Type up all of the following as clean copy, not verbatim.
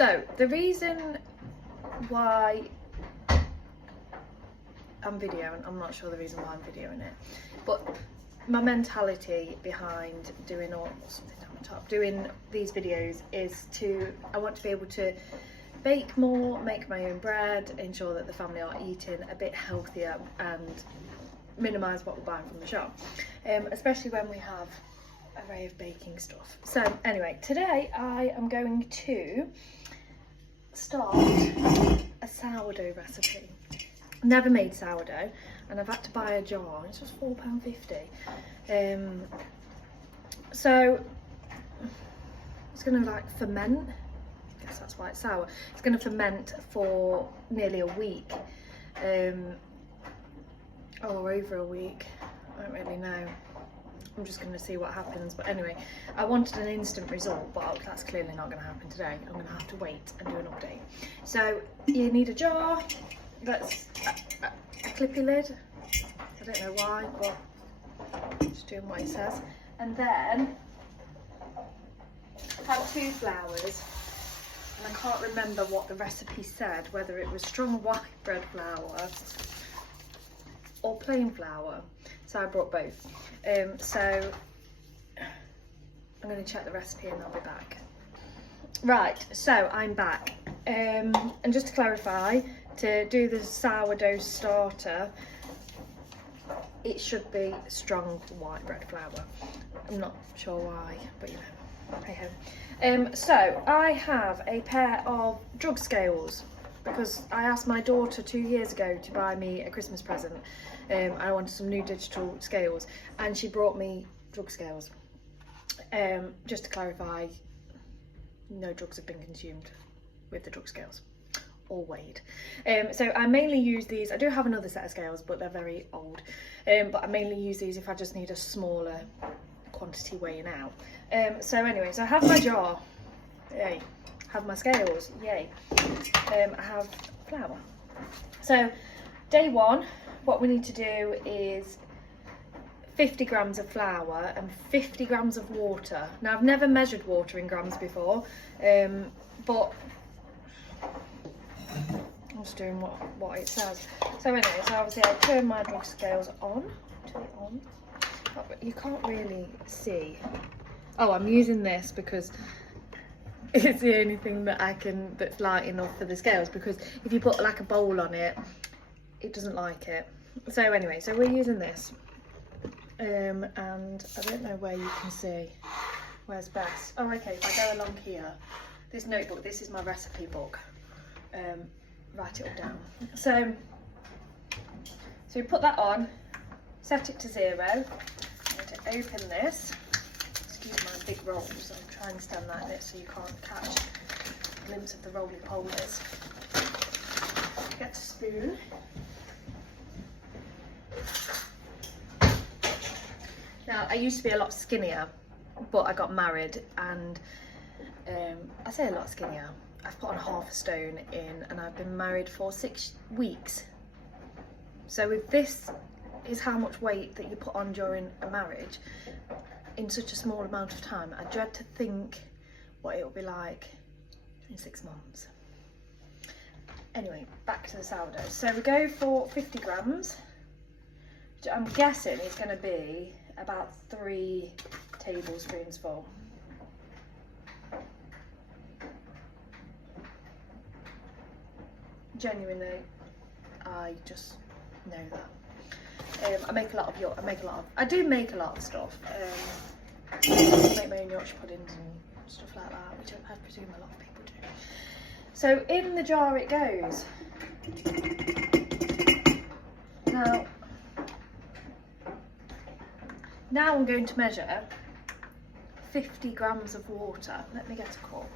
So the reason why I'm videoing, I'm not sure the reason why I'm videoing it, but my mentality behind doing doing these videos is I want to be able to bake more, make my own bread, ensure that the family are eating a bit healthier and minimise what we're buying from the shop, especially when we have an array of baking stuff. So anyway, today I am going to start a sourdough recipe. Never made sourdough and I've had to buy a jar. It's just £4.50. So it's going to like ferment. I guess that's why it's sour. It's going to ferment for nearly a week, or over a week. I don't really know. I'm just going to see what happens. But anyway, I wanted an instant result, but that's clearly not going to happen today. I'm going to have to wait and do an update. So you need a jar. That's a clippy lid. I don't know why, but just doing what it says. And then I had 2 flours, and I can't remember what the recipe said, whether it was strong white bread flour or plain flour. So I brought both. So I'm going to check the recipe and I'll be back. Right, so I'm back. And just to clarify, to do the sourdough starter, it should be strong white bread flour. I'm not sure why, but you know, hey ho. So I have a pair of drug scales because I asked my daughter 2 years ago to buy me a Christmas present. I wanted some new digital scales and she brought me drug scales. Just to clarify, no drugs have been consumed with the drug scales or weighed. So I mainly use these. I do have another set of scales, but they're very old. But I mainly use these if I just need a smaller quantity weighing out. So anyway, so I have my jar, yay. Have my scales, yay. I have flour. So day one, what we need to do is 50 grams of flour and 50 grams of water. Now I've never measured water in grams before, but I'm just doing what it says. So anyway, so obviously I turn my drug scales on. Turn it on. Oh, but you can't really see. Oh, I'm using this because it's the only thing that that's light enough for the scales, because if you put like a bowl on it, it doesn't like it. So anyway, so we're using this. And I don't know where you can see. Where's best? Oh, okay, if I go along here, this notebook, this is my recipe book. Write it all down. So you put that on, set it to 0. I'm going to open this. Excuse my big rolls. I'm trying to stand like this so you can't catch a glimpse of the roly-polies. Get a spoon. Now, I used to be a lot skinnier, but I got married and I say a lot skinnier. I've put on half a stone in and I've been married for 6 weeks. So if this is how much weight that you put on during a marriage in such a small amount of time, I dread to think what it will be like in 6 months. Anyway, back to the sourdough. So we go for 50 grams. I'm guessing it's going to be about 3 tablespoons full. Genuinely, I just know that. I do make a lot of stuff. I make my own Yorkshire puddings and stuff like that, which I presume a lot of people do. So in the jar it goes. Now I'm going to measure 50 grams of water. Let me get a cup.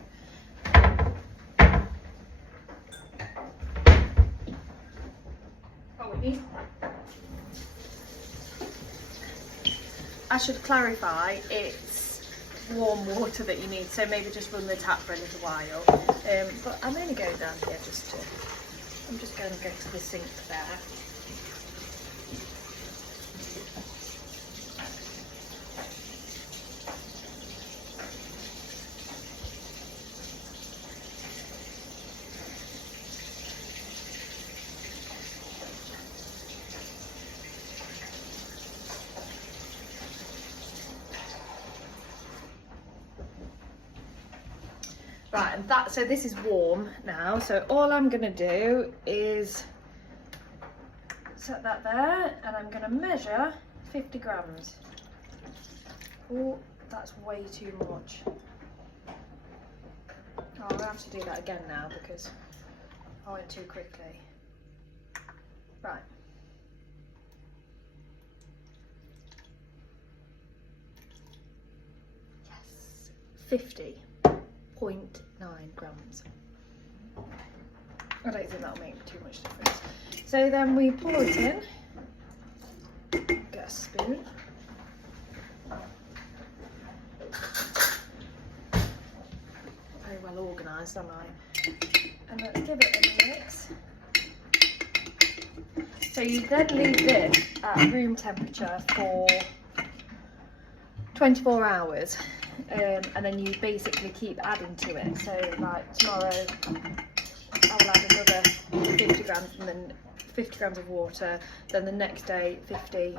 I should clarify, it's warm water that you need, so maybe just run the tap for a little while. But I'm only going down here I'm just going to go to the sink there. Right, and so this is warm now, so all I'm gonna do is set that there, and I'm gonna measure 50 grams. Oh, that's way too much. Oh, I'm gonna have to do that again now because I went too quickly. Right. Yes, 50.9 grams. I don't think that'll make too much difference. So then we pour it in, get a spoon. Very well organised, am I? And let's give it a mix. So you then leave this at room temperature for 24 hours. And then you basically keep adding to it. So like tomorrow I will add another 50 grams and then 50 grams of water, then the next day 50.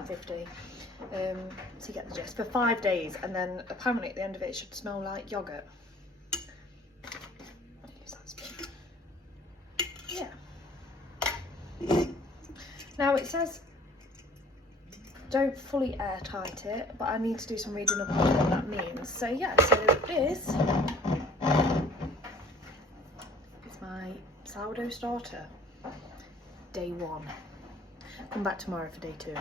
So you get the gist for 5 days, and then apparently at the end of it should smell like yogurt. Use that spoon. Yeah. Now it says don't fully airtight it, but I need to do some reading up on what that means. So yeah, so this is my sourdough starter, day 1. Come back tomorrow for day 2.